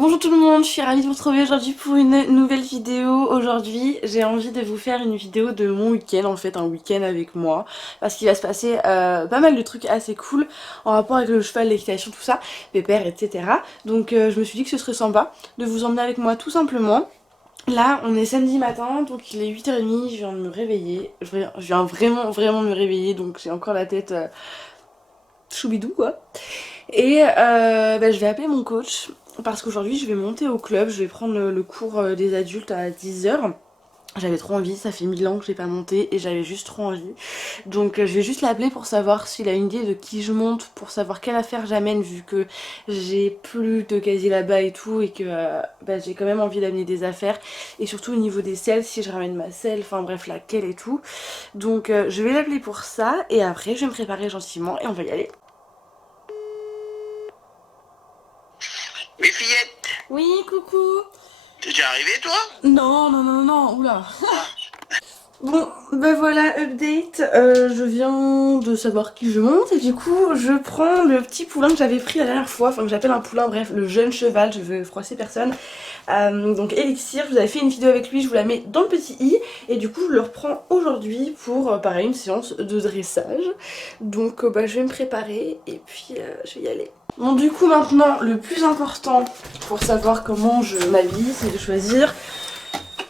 Bonjour tout le monde, je suis ravie de vous retrouver aujourd'hui pour une nouvelle vidéo. Aujourd'hui j'ai envie de vous faire une vidéo de mon week-end, en fait un week-end avec moi, parce qu'il va se passer pas mal de trucs assez cool en rapport avec le cheval, l'équitation, tout ça, pépère, etc. Donc je me suis dit que ce serait sympa de vous emmener avec moi tout simplement. Là on est samedi matin, donc il est 8h30, je viens de me réveiller, je viens vraiment me réveiller, donc j'ai encore la tête choubidou quoi. Et je vais appeler mon coach parce qu'aujourd'hui je vais monter au club, je vais prendre le cours des adultes à 10h. J'avais trop envie, ça fait 1000 ans que j'ai pas monté et j'avais juste trop envie. Donc je vais juste l'appeler pour savoir s'il a une idée de qui je monte, pour savoir quelle affaire j'amène vu que j'ai plus de casier là-bas et tout et que j'ai quand même envie d'amener des affaires. Et surtout au niveau des selles, si je ramène ma selle, enfin bref laquelle et tout. Donc je vais l'appeler pour ça et après je vais me préparer gentiment et on va y aller. Oui, fillette, Oui, coucou. t'es déjà arrivé, toi? Non, oula. Bon, voilà, update. Je viens de savoir qui je monte et du coup, je prends le petit poulain que j'avais pris la dernière fois, enfin que j'appelle un poulain, bref, le jeune cheval, je veux froisser personne. Donc Elixir, je vous avais fait une vidéo avec lui, je vous la mets dans le petit i et du coup, je le reprends aujourd'hui pour, pareil, une séance de dressage. Donc je vais me préparer et puis je vais y aller. Bon, du coup, maintenant, le plus important pour savoir comment je m'habille, c'est de choisir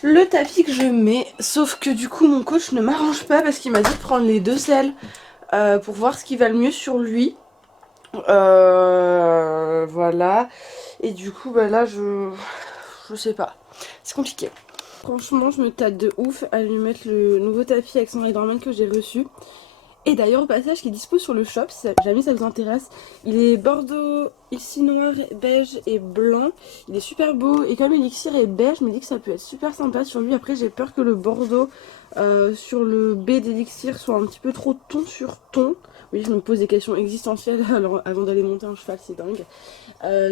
le tapis que je mets. Sauf que du coup, mon coach ne m'arrange pas parce qu'il m'a dit de prendre les deux selles pour voir ce qui va le mieux sur lui. Voilà. Et du coup, là, je sais pas. C'est compliqué. Franchement, je me tâte de ouf à lui mettre le nouveau tapis avec son Riderman que j'ai reçu. Et d'ailleurs au passage qui est dispo sur le shop, si jamais ça vous intéresse, il est bordeaux, ici noir, beige et blanc. Il est super beau et comme Elixir est beige, je me dis que ça peut être super sympa sur lui. Après j'ai peur que le bordeaux sur le B d'Elixir soit un petit peu trop ton sur ton. Oui, je me pose des questions existentielles alors, avant d'aller monter un cheval, c'est dingue.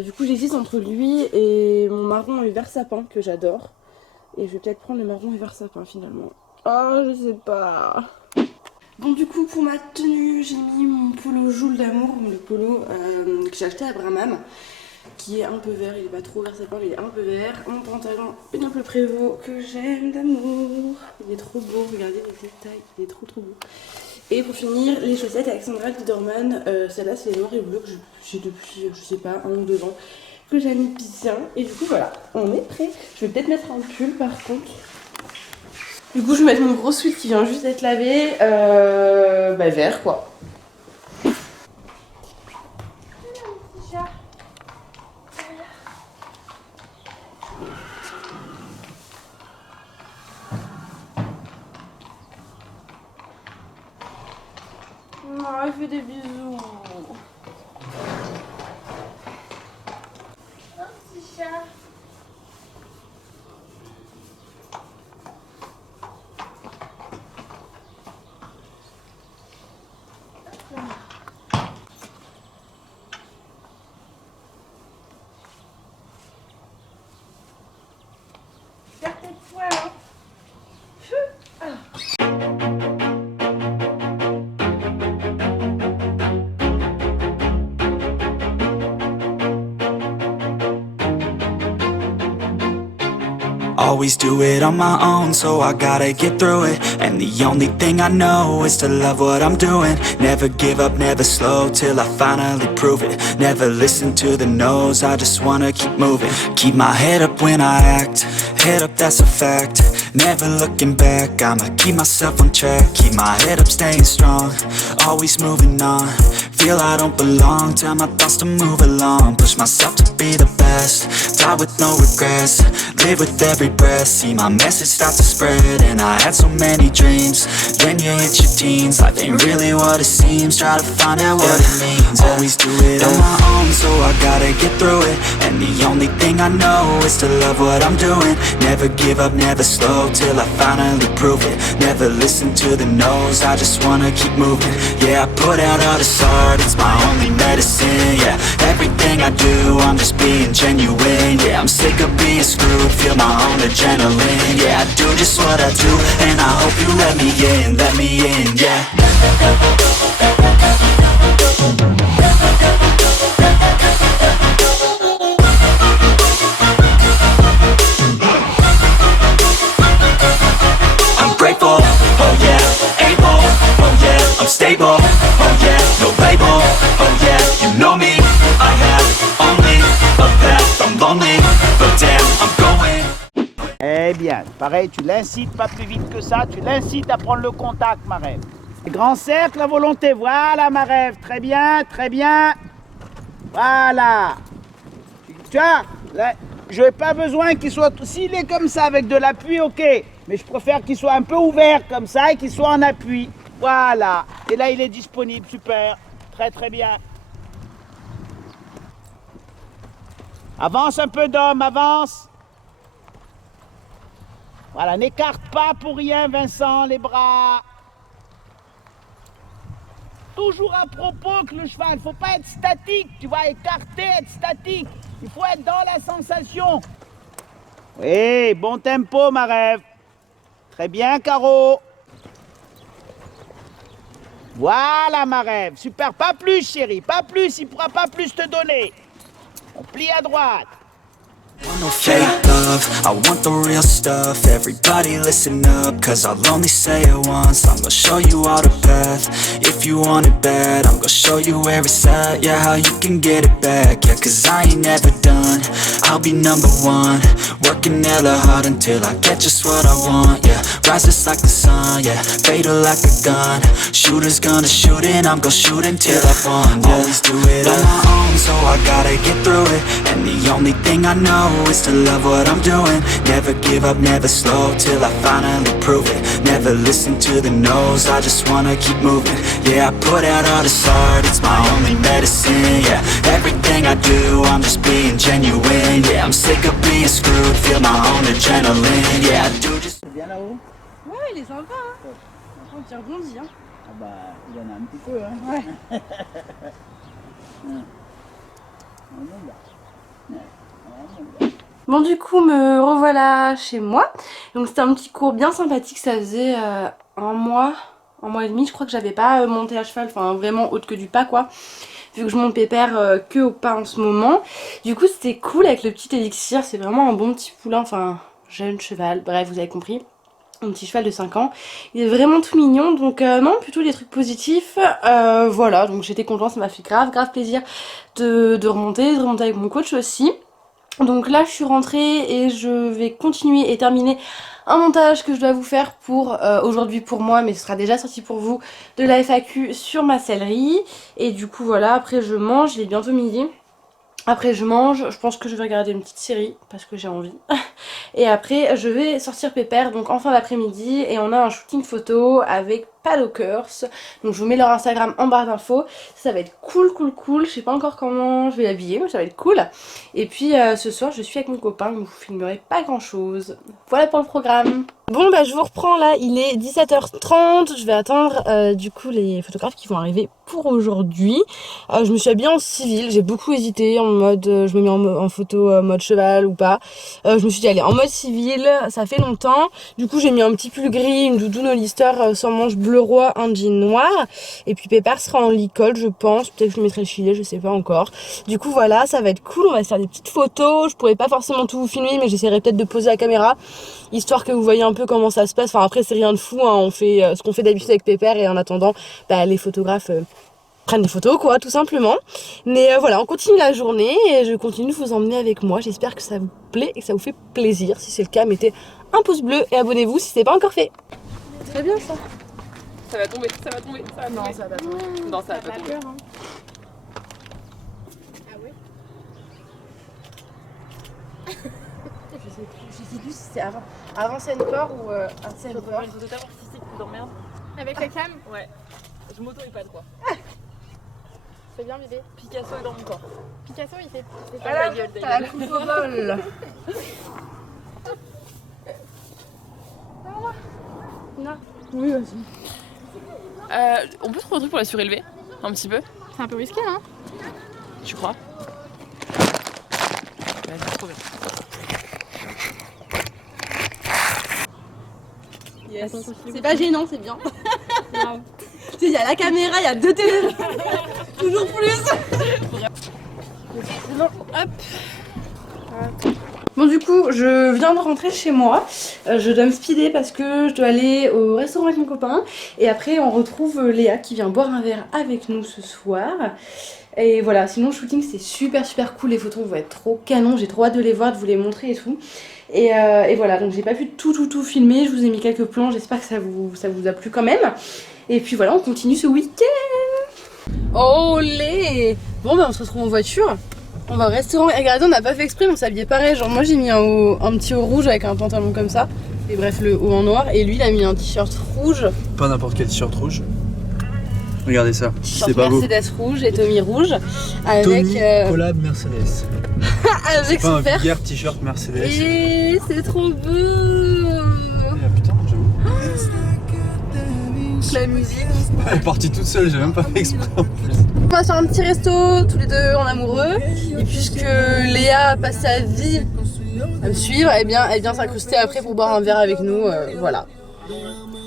Du coup j'hésite entre lui et mon marron et vert sapin que j'adore. Et je vais peut-être prendre le marron et vert sapin finalement. Oh, je sais pas. Bon, du coup, pour ma tenue, j'ai mis mon polo Joule d'amour, le polo que j'ai acheté à Bramham, qui est un peu vert, il est pas trop vert sapin, mais il est un peu vert. Mon pantalon Pénélope Prévost que j'aime d'amour, il est trop beau, regardez les détails, il est trop beau. Et pour finir, les chaussettes Alexandra Liederman, celle-là c'est les noirs et bleus que j'ai depuis, je sais pas, 1 ou 2 ans, que j'aime bien. Et du coup, voilà, on est prêt. Je vais peut-être mettre un pull par contre. Du coup, je vais mettre mon gros sweat qui vient juste d'être lavé, vert quoi. Oh, il fait des bisous. Oh, petit chat. Garde tes poils, hein. Always do it on my own, so I gotta get through it. And the only thing I know is to love what I'm doing. Never give up, never slow, till I finally prove it. Never listen to the no's, I just wanna keep moving. Keep my head up when I act, head up that's a fact. Never looking back, I'ma keep myself on track. Keep my head up, staying strong, always moving on. Feel I don't belong, tell my thoughts to move along. Push myself to be the best, die with no regrets. Live with every breath, see my message start to spread. And I had so many dreams, then you hit your teens. Life ain't really what it seems, try to find out what it means. Always do it on my own, so I gotta get through it. And the only thing I know is to love what I'm doing. Never give up, never slow, till I finally prove it. Never listen to the no's, I just wanna keep moving. Yeah, I put out all this art, it's my only medicine. Yeah, everything I do, I'm just being genuine. Yeah, I'm sick of being screwed, feel my own adrenaline. Yeah, I do just what I do, and I hope you let me in, yeah. stable. Oh yeah, no label. Oh yeah, you know me. I have only a path. I'm lonely, but damn, I'm going. Eh bien, pareil, tu l'incites pas plus vite que ça, tu l'incites à prendre le contact, ma rêve. Grand cercle, la volonté, voilà ma rêve, très bien, très bien. Voilà. Tu vois, là, je n'ai pas besoin qu'il soit, s'il est comme ça avec de l'appui, ok, mais je préfère qu'il soit un peu ouvert comme ça et qu'il soit en appui. Voilà, et là il est disponible, super, très très bien. Avance un peu d'homme, avance. Voilà, n'écarte pas pour rien, Vincent, les bras. Toujours à propos que le cheval, il ne faut pas être statique, tu vois, écarter, être statique. Il faut être dans la sensation. Oui, bon tempo, ma rêve. Très bien, Caro. Voilà, ma rêve. Super, pas plus, chérie, pas plus, il ne pourra pas plus te donner. On plie à droite. I want no fake love, I want the real stuff. Everybody listen up, cause I'll only say it once. I'm gonna show you all the path. If you want it bad, I'm gonna show you where it's at. Yeah, how you can get it back. Yeah, cause I ain't never done, I'll be number one. Working hella hard until I get just what I want. Yeah, rises like the sun, yeah, fatal like a gun. Shooter's gonna shoot and I'm gonna shoot until I won. Yeah, always do it on my own, so I gotta get through it. And the only thing I know is to love what I'm doing. Never give up, never slow, till I finally prove it. Never listen to the no's, I just wanna keep moving. Yeah, I put out all this art, it's my only medicine. Yeah, everything I do, I'm just being genuine. Yeah, I'm sick of being screwed, feel my own adrenaline. Yeah, I do just... C'est bien là-haut? Ouais, il est sympa, hein. Franchement, tu rebondis, hein. Ah bah, il y en a un petit peu, hein. Ouais. Bon, du coup, me revoilà chez moi. Donc c'était un petit cours bien sympathique, ça faisait un mois et demi, je crois que j'avais pas monté à cheval, enfin vraiment autre que du pas quoi. Vu que je monte Pépère que au pas en ce moment. Du coup c'était cool avec le petit élixir, c'est vraiment un bon petit poulain, enfin jeune cheval, bref vous avez compris. Un petit cheval de 5 ans, il est vraiment tout mignon, donc non, plutôt des trucs positifs, voilà, donc j'étais contente, ça m'a fait grave plaisir de remonter avec mon coach aussi. Donc là je suis rentrée et je vais continuer et terminer un montage que je dois vous faire pour aujourd'hui pour moi, mais ce sera déjà sorti pour vous, de la FAQ sur ma sellerie. Et du coup voilà, après je mange, il est bientôt midi. Après je mange, je pense que je vais regarder une petite série parce que j'ai envie. Et après je vais sortir Pépère donc en fin d'après-midi et on a un shooting photo avec Paddockers. Donc je vous mets leur Instagram en barre d'infos. Ça va être cool. Je sais pas encore comment je vais l'habiller mais ça va être cool. Et puis ce soir je suis avec mon copain donc je vous filmerai pas grand chose. Voilà pour le programme. Bon bah je vous reprends là, il est 17h30, je vais attendre du coup les photographes qui vont arriver pour aujourd'hui. Je me suis habillée en civil, j'ai beaucoup hésité en mode je me mets en photo mode cheval ou pas. Je me suis dit allez en mode civil, ça fait longtemps. Du coup j'ai mis un petit pull gris, une doudoune Hollister sans manches bleu roi, un jean noir. Et puis Pépère sera en licol je pense, peut-être que je mettrai le filet, je sais pas encore. Du coup voilà, ça va être cool, on va se faire des petites photos. Je pourrais pas forcément tout vous filmer mais j'essaierai peut-être de poser la caméra histoire que vous voyez un peu comment ça se passe. Enfin après c'est rien de fou, hein. On fait ce qu'on fait d'habitude avec Pépère et en attendant bah, les photographes prennent des photos quoi tout simplement. Mais voilà, on continue la journée et je continue de vous emmener avec moi. J'espère que ça vous plaît et que ça vous fait plaisir. Si c'est le cas, mettez un pouce bleu et abonnez-vous si c'est pas encore fait. Très bien ça. Ça va tomber, ça va tomber, ça va tomber. Non ça va pas tomber. Non, ça va pas tomber. Peur, hein. Ah ouais. Je sais plus si c'est avant Seine-Port ou à Seine-Port. Une photo artistique qui t'emmerde. Avec la cam? Ouais. Je m'auto-épate quoi. C'est bien bébé. Picasso est dans mon corps. Picasso il fait Ta gueule, ta T'as la gueule. coupe au bol. Non. Oui vas-y. On peut trouver un truc pour la surélever? Un petit peu? C'est un peu risqué hein. Tu crois? Vas-y, trop bien. Yes. C'est pas gênant, c'est bien. Tu sais, il y a la caméra, il y a deux télé. Toujours plus. C'est bon, hop. Bon du coup je viens de rentrer chez moi, je dois me speeder parce que je dois aller au restaurant avec mon copain et après on retrouve Léa qui vient boire un verre avec nous ce soir. Et voilà, sinon le shooting c'était super cool, les photos vont être trop canon, j'ai trop hâte de les voir, de vous les montrer et tout. Et voilà, donc j'ai pas pu tout filmer, je vous ai mis quelques plans, j'espère que ça vous a plu quand même. Et puis voilà, on continue ce week-end. Olé! Bon bah on se retrouve en voiture. On va au restaurant. Et regardez, on n'a pas fait exprès, mais on s'habillait pareil. Genre, moi j'ai mis un petit haut rouge avec un pantalon comme ça. Et bref, le haut en noir. Et lui, il a mis un t-shirt rouge. Pas n'importe quel t-shirt rouge. Regardez ça. C'est pas Mercedes beau. Rouge et Tommy rouge. Avec. Tommy collab Mercedes. Avec pas son un père. vulgaire t-shirt Mercedes. Et c'est trop beau. Ah putain, j'avoue. La musique. Elle est partie toute seule, j'ai même pas fait exprès en plus. On va faire un petit resto, tous les deux en amoureux. Et puisque Léa passe sa vie à me suivre, elle vient s'incruster après pour boire un verre avec nous. Voilà.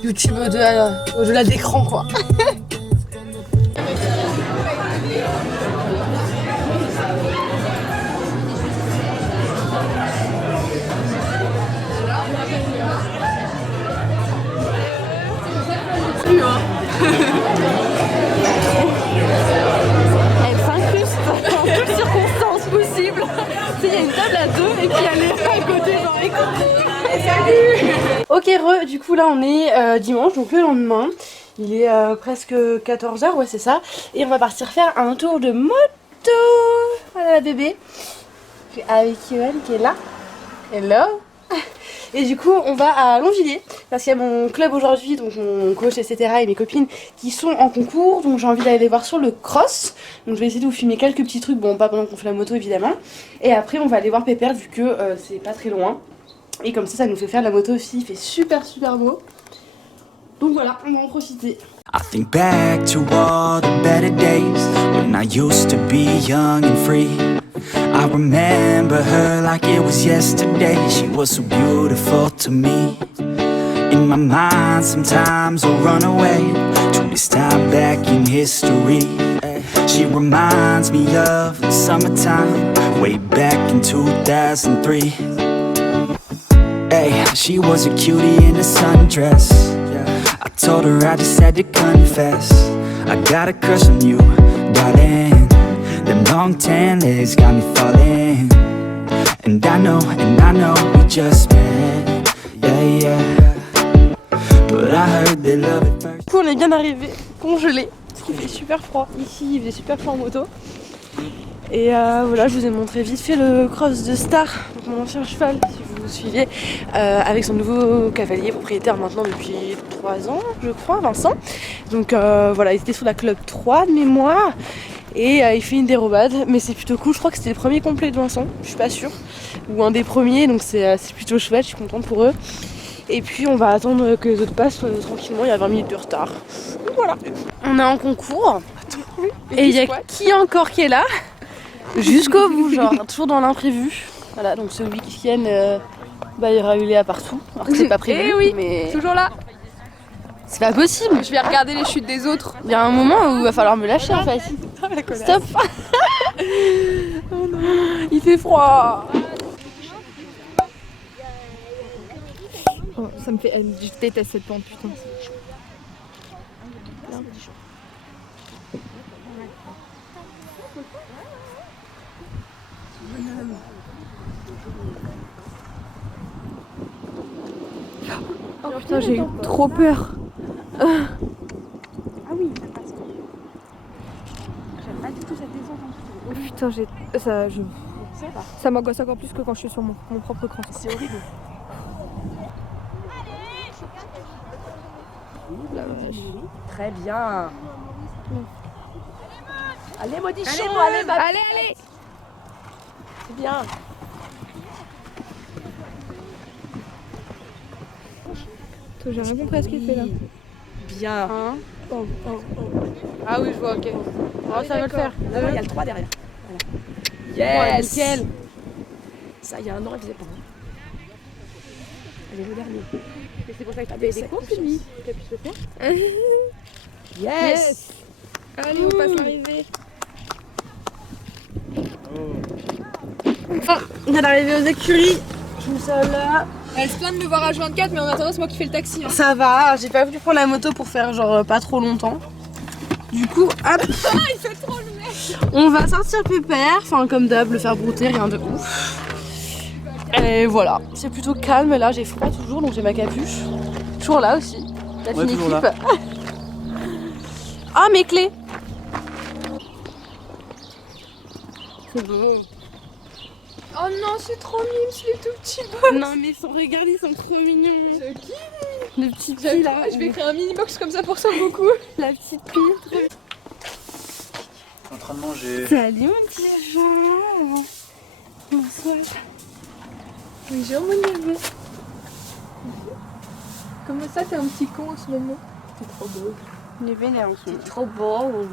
YouTube au-delà d'écran quoi. Elle s'incruste en toutes circonstances possibles. Il y a une table à deux et puis elle est à côté genre écoute. Salut. Ok du coup là on est dimanche donc le lendemain. Il est presque 14h, ouais c'est ça. Et on va partir faire un tour de moto. Voilà la bébé. Avec Yoann qui est là. Hello. Et du coup on va à Longvilliers parce qu'il y a mon club aujourd'hui, donc mon coach etc et mes copines qui sont en concours, donc j'ai envie d'aller les voir sur le cross. Donc je vais essayer de vous filmer quelques petits trucs, bon pas pendant qu'on fait la moto évidemment. Et après on va aller voir Pépère vu que c'est pas très loin. Et comme ça nous fait faire la moto aussi, il fait super beau. Donc voilà, on va en profiter. I think back to all the better days when I used to be young and free. I remember her like it was yesterday. She was so beautiful to me. In my mind sometimes I'll run away to this time back in history. She reminds me of the summertime way back in 2003. Hey, she was a cutie in a sundress. I told her I just had to confess I got a crush on you, darling. Them long tan legs got me falling. And I know we just met. Yeah But I heard they love it first. Du coup on est bien arrivé, congelé, parce qu'il fait super froid. Ici il faisait super froid en moto. Et voilà, je vous ai montré vite fait le cross de Star, donc mon ancien cheval, si vous suivez, avec son nouveau cavalier, propriétaire maintenant depuis 3 ans, je crois, Vincent. Donc voilà, il était sur la club 3 de mémoire, et il fait une dérobade, mais c'est plutôt cool, je crois que c'était le premier complet de Vincent, je suis pas sûre, ou un des premiers, donc c'est plutôt chouette, je suis contente pour eux. Et puis on va attendre que les autres passent tranquillement, il y a 20 minutes de retard. Donc voilà, on est en concours, et il y a qui encore qui est là jusqu'au bout, genre toujours dans l'imprévu. Voilà, donc ce week-end, il y aura eu Léa partout, alors que c'est pas prévu. Eh oui, mais toujours là. c'est pas possible. Je vais regarder les chutes des autres. Il y a un moment où il va falloir me lâcher en fait. Stop. Oh non, il fait froid. Oh, ça me fait... Je déteste cette pente, putain. Oh putain, j'ai eu trop peur. Ah oui, parce que j'aime pas du tout cette descente en dessous. Putain, ça m'angoisse encore plus que quand je suis sur mon propre cran. C'est horrible. La vache. Très bien. Allez, modichon, Allez. c'est bien. Toi, j'ai rien compris à ce qu'il fait là. Bien. Ah oui, je vois, ok. Oh, ça va le faire. Là-bas, Il y a le 3 derrière. Voilà. Yes. Nickel. Ça, il y a un an, il faisait pas. Elle est le dernier. Et c'est pour ça que tu as des courses, lui. Qu'elle puisse le faire. Yes. Allez, on passe l'arrivée. Enfin, on vient d'arriver aux écuries. Je mets ça là. Elle se plaint de me voir à H24, mais en attendant, c'est moi qui fais le taxi. Hein. Ça va, j'ai pas voulu prendre la moto pour faire genre pas trop longtemps. Du coup, hop. Il fait trop le mec. On va sortir pépère, enfin comme d'hab, le faire brouter, rien de ouf. Et voilà, c'est plutôt calme là, j'ai froid toujours donc j'ai ma capuche. Toujours là aussi, la fine toujours équipe. Ah mes clés. C'est beau. Oh non, c'est trop mime, c'est les tout petits box. Non mais regarde, ils sont trop mignons. C'est qui? Le petit pile là. Je vais créer un mini box comme ça pour ça beaucoup. La petite pile. Je suis en train de manger. Salut mon petit Jean. Bonsoir. Bonjour mon neveu. Comment ça, t'es un petit con en ce moment? T'es trop beau. Il est vénère en ce moment. Trop beau.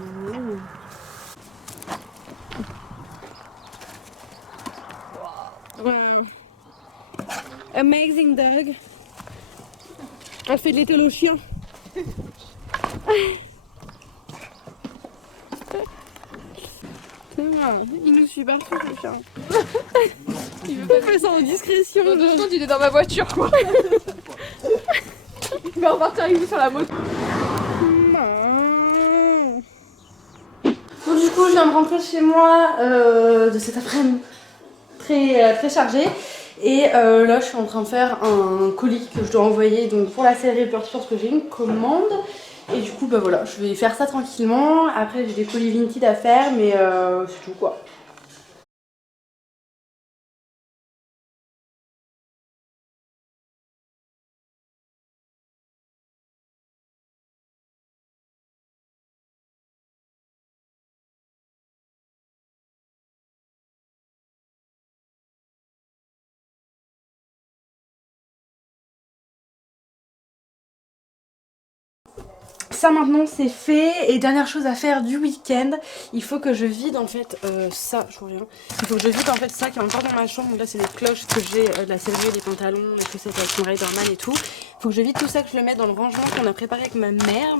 Wow. Amazing dog. Elle fait de l'étole au chien. C'est marrant, il nous suit partout le chien. Il veut pas faire ça en discrétion. Quand il est dans ma voiture quoi. Il va repartir avec vous sur la moto. Bon, du coup, je viens de rentrer chez moi de cet après-midi très chargé. Et là, je suis en train de faire un colis que je dois envoyer donc pour la série Purse parce que j'ai une commande. Et du coup, bah voilà, je vais faire ça tranquillement. Après, j'ai des colis Vinted à faire, mais c'est tout quoi. Ça maintenant c'est fait et dernière chose à faire du week-end, il faut que je vide en fait ça, je reviens, il faut que je vide en fait ça qui est encore dans ma chambre, donc là c'est les cloches que j'ai, la sellerie, les pantalons, les chaussettes avec mon Riderman et tout, il faut que je vide tout ça, que je le mette dans le rangement qu'on a préparé avec ma mère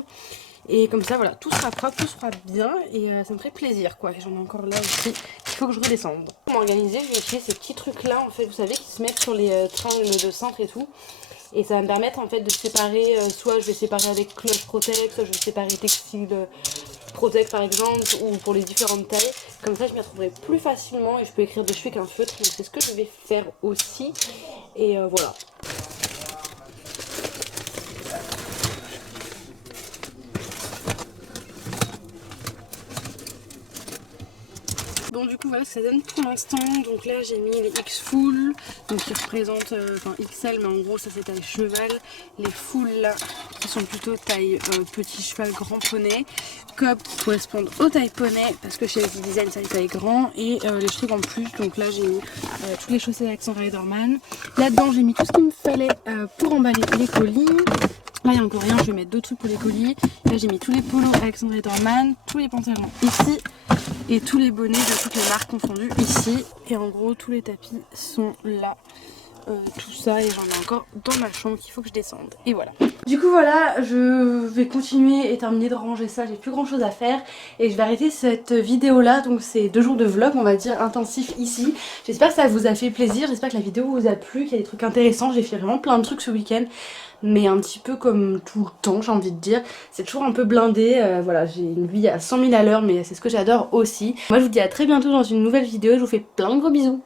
et comme ça voilà, tout sera propre, tout sera bien et ça me ferait plaisir quoi, et j'en ai encore là aussi, il faut que je redescende. Pour m'organiser, je vais utiliser ces petits trucs là en fait, vous savez, qui se mettent sur les tringles de cintre et tout. Et ça va me permettre en fait de séparer, soit je vais séparer avec cloche protect, soit je vais séparer textile protect par exemple, ou pour les différentes tailles. Comme ça je m'y retrouverai plus facilement et je peux écrire dessus avec un feutre, donc c'est ce que je vais faire aussi. Et voilà. Bon du coup voilà ce que ça donne pour l'instant, donc là j'ai mis les X full, donc qui représentent, enfin XL mais en gros ça c'est taille cheval, les full là qui sont plutôt taille petit cheval grand poney, Cobb qui correspondent aux tailles poney parce que chez les design c'est taille grand et les trucs en plus, donc là j'ai mis toutes les chaussettes avec son Riderman, là-dedans j'ai mis tout ce qu'il me fallait pour emballer les colis. Là il n'y a encore rien, je vais mettre d'autres trucs pour les colis. Là j'ai mis tous les polos avec son Riderman, tous les pantalons ici et tous les bonnets de toutes les marques confondues ici. Et en gros tous les tapis sont là, tout ça, et j'en ai encore dans ma chambre qu'il faut que je descende. Et voilà. Du coup voilà, je vais continuer et terminer de ranger ça, j'ai plus grand chose à faire. Et je vais arrêter cette vidéo là, donc c'est 2 jours de vlog on va dire intensif ici. J'espère que ça vous a fait plaisir, j'espère que la vidéo vous a plu, qu'il y a des trucs intéressants. J'ai fait vraiment plein de trucs ce week-end. Mais un petit peu comme tout le temps j'ai envie de dire, c'est toujours un peu blindé, voilà, j'ai une vie à 100 000 à l'heure mais c'est ce que j'adore aussi. Moi je vous dis à très bientôt dans une nouvelle vidéo, je vous fais plein de gros bisous.